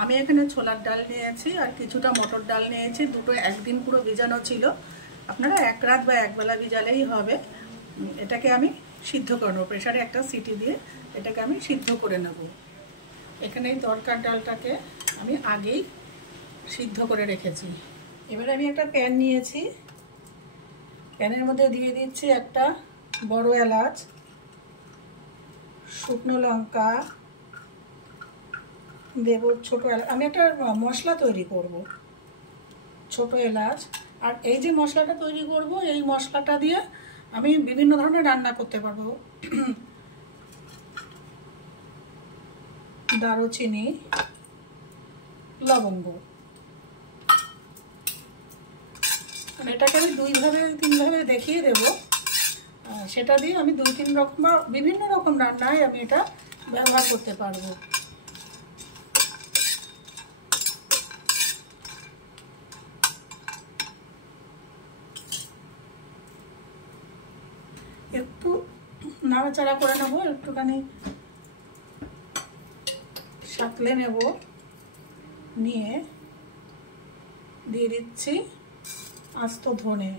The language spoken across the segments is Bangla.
আমি এখানে ছোলার ডাল নিয়েছি আর কিছুটা মটর ডাল নিয়েছি, দুটো একদিন পুরো ভিজানো ছিল। আপনারা এক রাত বা একবেলা ভিজালেই হবে। এটাকে আমি সিদ্ধ করে নেবো, প্রেসারে একটা সিটি দিয়ে এটাকে আমি সিদ্ধ করে নেব। এখানে এই তরকার ডালটাকে আমি আগেই সিদ্ধ করে রেখেছি। এবারে আমি একটা প্যান নিয়েছি, প্যানের মধ্যে দিয়ে দিচ্ছি একটা বড় এলাচ, শুকনো লঙ্কা দেব, ছোটো এলাচ। আমি একটা মশলা তৈরি করব, ছোটো এলাচ। আর এই যে মশলাটা তৈরি করব, এই মশলাটা দিয়ে আমি বিভিন্ন ধরনের রান্না করতে পারবো। দারুচিনি, লবঙ্গ, এটাকে আমি তিনভাবে দেখিয়ে দেব। সেটা দিয়ে আমি 2-3 রকম বা বিভিন্ন রকম রান্নায় আমি এটা ব্যবহার করতে পারবো। একটু নাড়াচাড়া করে নেবো, একটুখানি সাঁতলে নেব, নিয়ে দিয়ে দিচ্ছি আস্ত ধনে,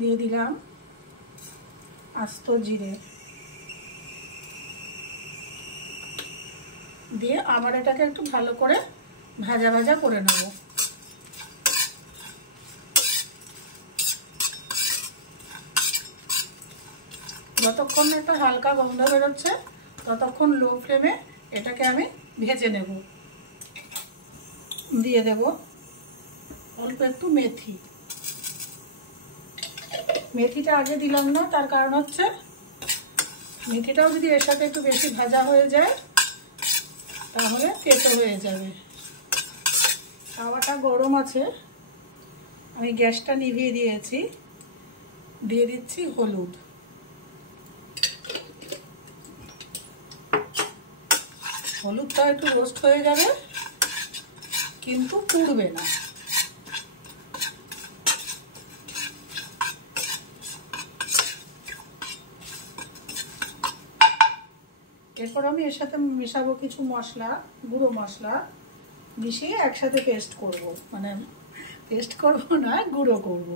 দিয়ে দিলাম আস্ত জিরে, দিয়ে আবার এটাকে একটু ভালো করে ভাজা ভাজা করে নেব। যতক্ষণ একটা হালকা গন্ধ বেরোচ্ছে ততক্ষণ লো ফ্লেমে এটাকে আমি ভেজে নেব। দিয়ে দেব অল্প একটু মেথি। মেথিটা আগে দিলাম না, তার কারণ হচ্ছে মেথিটাও যদি এর সাথে একটু বেশি ভাজা হয়ে যায় তাহলে তেতো হয়ে যাবে। তাওয়াটা গরম আছে, আমি গ্যাসটা নিভিয়ে দিয়েছি। দিয়ে দিচ্ছি হলুদ, হলুদটা একটু রোস্ট হয়ে যাবে কিন্তু পুড়বে না। এরপর আমি এর সাথে মেশাবো কিছু মশলা, গুঁড়ো মশলা মিশিয়ে একসাথে পেস্ট করব, মানে পেস্ট করব না, গুঁড়ো করব।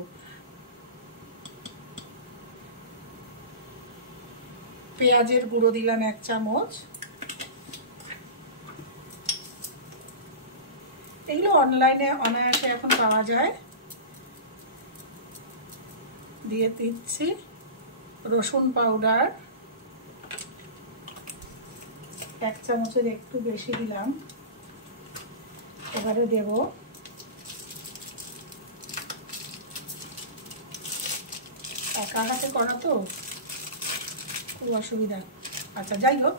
পেঁয়াজের গুঁড়ো দিলাম 1 চামচ। এগুলো অনলাইনে অনায়াসে এখন পাওয়া যায়। দিয়ে দিচ্ছি রসুন পাউডার, 1 চামচের একটু বেশি দিলাম। এবারে দেব একা হাতে করা তো খুব অসুবিধা, আচ্ছা যাই হোক,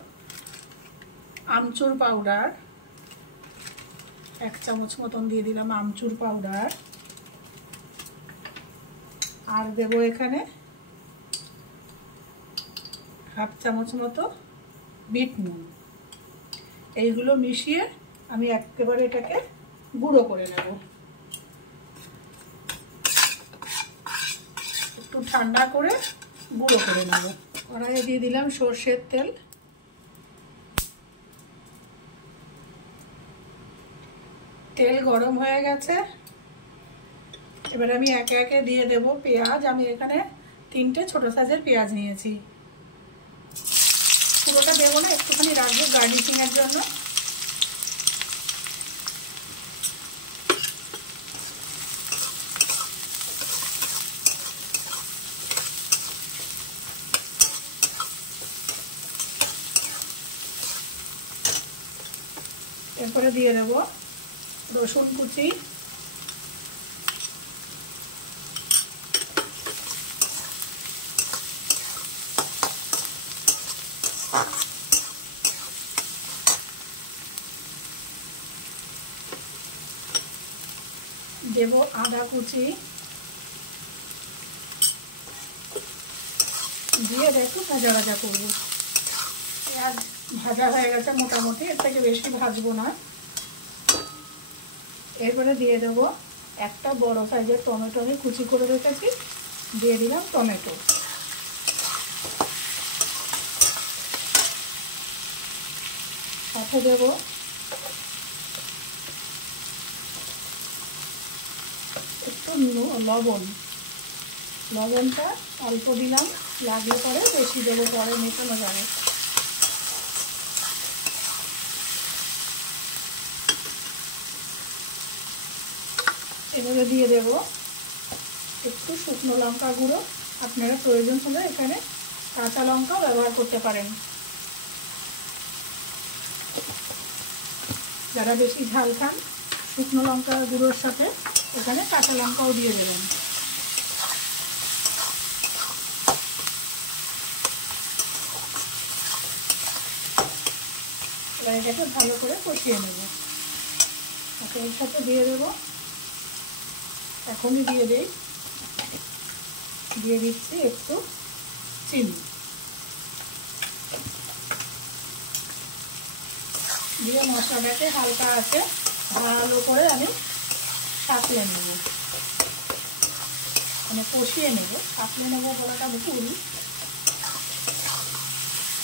আমচুর পাউডার 1 চামচ মতন দিয়ে দিলাম আমচুর পাউডার। আর দেব এখানে 1/2 চামচ মতো বিট নুন। এইগুলো মিশিয়ে আমি একেবারে এটাকে গুঁড়ো করে নেব। একটু ঠান্ডা করে গুঁড়ো করে নেব। কড়াইয়ে দিয়ে দিলাম সর্ষের তেল, তেল গরম হয়ে গেছে। এবার আমি একে একে দিয়ে দেব পেঁয়াজ। আমি এখানে 3টে ছোট সাইজের পেঁয়াজ নিয়েছি। পুরোটা দেবো না, একটুখানি রাখবো গার্নিশিং এর জন্য। এরপরে দিয়ে দেব রসুন কুচি, দেব আদা কুচি, দিয়ে একটু ভাজা ভাজা করবো। পেঁয়াজ ভাজা হয়ে গেছে মোটামুটি, এর থেকে বেশি ভাজবো না। এরপরে দিয়ে দেবো একটা বড় সাইজের টমেটো আমি কুচি করে রেখেছি, দিয়ে দিলাম টমেটো। সাথে দেব একটু লবণ। লবণটা অল্প দিলাম, লাগলে পরে বেশি দেবো, পরে মেশানো যাবে। এবারে দিয়ে দেব একটু শুকনো লঙ্কা গুঁড়ো। আপনারা প্রয়োজন হলে এখানে কাঁচা লঙ্কা ব্যবহার করতে পারেন। যারা বেশি ঝাল খান শুকনো লঙ্কা গুঁড়োর সাথে এখানে কাঁচা লঙ্কাও দিয়ে দেবেন। এবার এটাকে ভালো করে কষিয়ে নেব। এর সাথে দিয়ে দেব, এখনই দিয়ে দিচ্ছি একটু চিনি। দিয়ে মশলাটাকে হালকা আছে ভালো করে আমি সাঁতলে নেব, মানে কষিয়ে নেব। সাঁতলে নেবো বলাটা ভুল,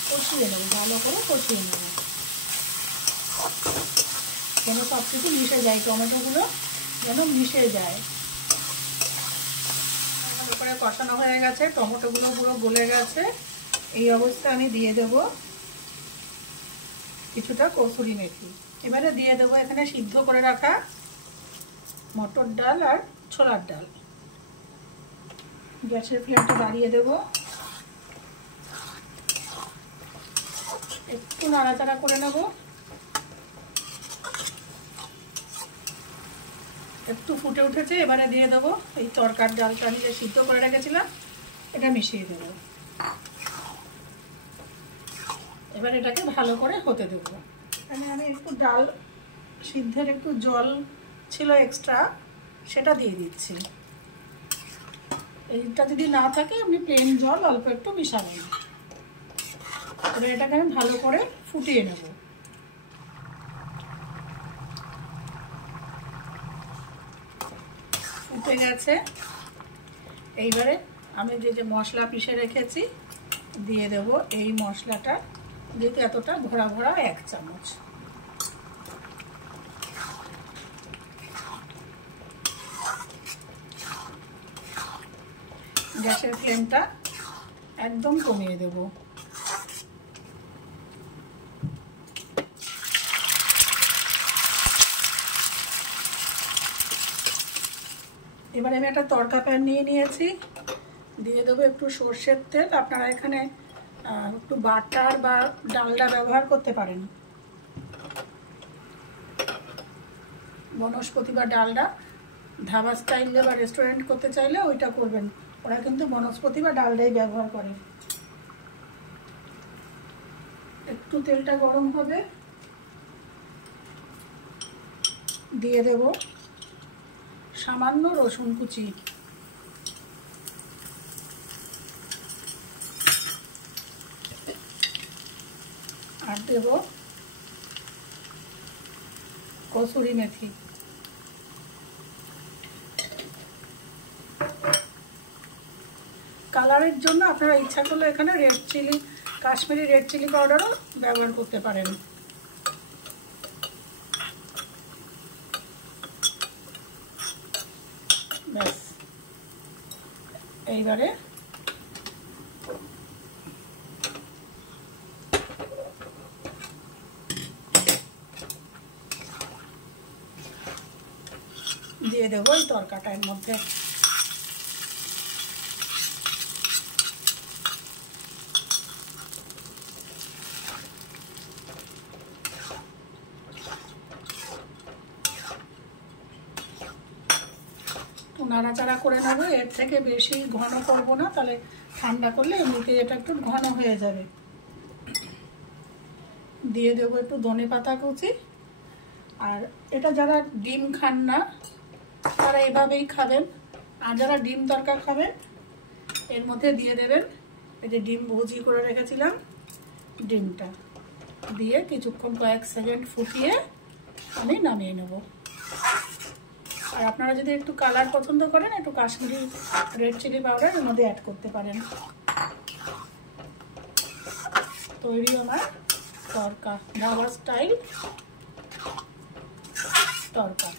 কষিয়ে নেব, ভালো করে কষিয়ে নেব যেন সব কিছু মিশে যায়, টমেটোগুলো যেন মিশে যায়। ভালো করে কষানো হয়ে গেছে, টমেটোগুলো পুরো গলে গেছে। এই অবস্থায় আমি দিয়ে দেব কিছুটা কসুরি মেথি। এবারে দিয়ে দেবো এখানে সিদ্ধ করে রাখা মটর ডাল আর ছোলার ডাল। গ্যাসের ফ্লেমটা বাড়িয়ে দেব, একটু নাড়াচাড়া করে নেব। একটু ফুটে উঠেছে, এবারে দিয়ে দেবো এই তরকার ডালটা আমি যে সিদ্ধ করে রেখেছিলাম এটা মিশিয়ে দেব। এবার এটাকে ভালো করে হতে দেব। এখানে আমি একটু ডাল সিদ্ধের একটু জল ছিল এক্সট্রা, সেটা দিয়ে দিচ্ছি। এইটা যদি না থাকে আপনি প্লেন জল অল্প একটু মিশাবেন। এবার এটাকে আমি ভালো করে ফুটিয়ে নেব। ফুটে গেছে, এইবারে আমি যে মশলা পিষে রেখেছি দিয়ে দেব। এই মশলাটা যেহেতু এতটা ভরা ভরা 1 চামচ। গ্যাসের ফ্লেমটা একদম কমিয়ে দেব। এবারে আমি একটা তড়কা প্যান নিয়ে নিয়েছি, দিয়ে দেবো একটু সর্ষের তেল। আপনারা এখানে একটু বাটার বা ডালডা ব্যবহার করতে পারেন। বনস্পতি বা ডালডা ধাবা স্টাইলে বা রেস্টুরেন্ট করতে চাইলে ওইটা করবেন, ওরা কিন্তু বনস্পতি বা ডালডাই ব্যবহার করে। একটু তেলটা গরম হবে, দিয়ে দেব সামান্য রসুন কুচি। আর দেব কসুরি মেথি। কালারের জন্য আপনারা ইচ্ছা করলে এখানে red chilli, Kashmiri red chilli পাউডারও ব্যবহার করতে পারেন। ব্যাস, এইবারে দিয়ে দেবো এই তরকাটার মধ্যে। নাড়াচাড়া করে নেবো, এর থেকে বেশি ঘন করবো না, তাহলে ঠান্ডা করলে এমনিতে এটা একটু ঘন হয়ে যাবে। দিয়ে দেবো একটু ধনেপাতা কুচি। আর এটা যারা ডিম খান না তারা এভাবেই খাবেন, আর যারা ডিম তরকা খাবেন এর মধ্যে দিয়ে দেবেন এই যে ডিম ভুজি করে রেখেছিলাম, ডিমটা দিয়ে কিছুক্ষণ কয়েক সেকেন্ড ফুটিয়ে আমি নামিয়ে নেব। আর আপনারা যদি একটু কালার পছন্দ করেন একটু কাশ্মীরি রেড চিলি পাউডার এর মধ্যে অ্যাড করতে পারেন। তৈরি আমার तड़का ढाबा स्टाइल तड़का।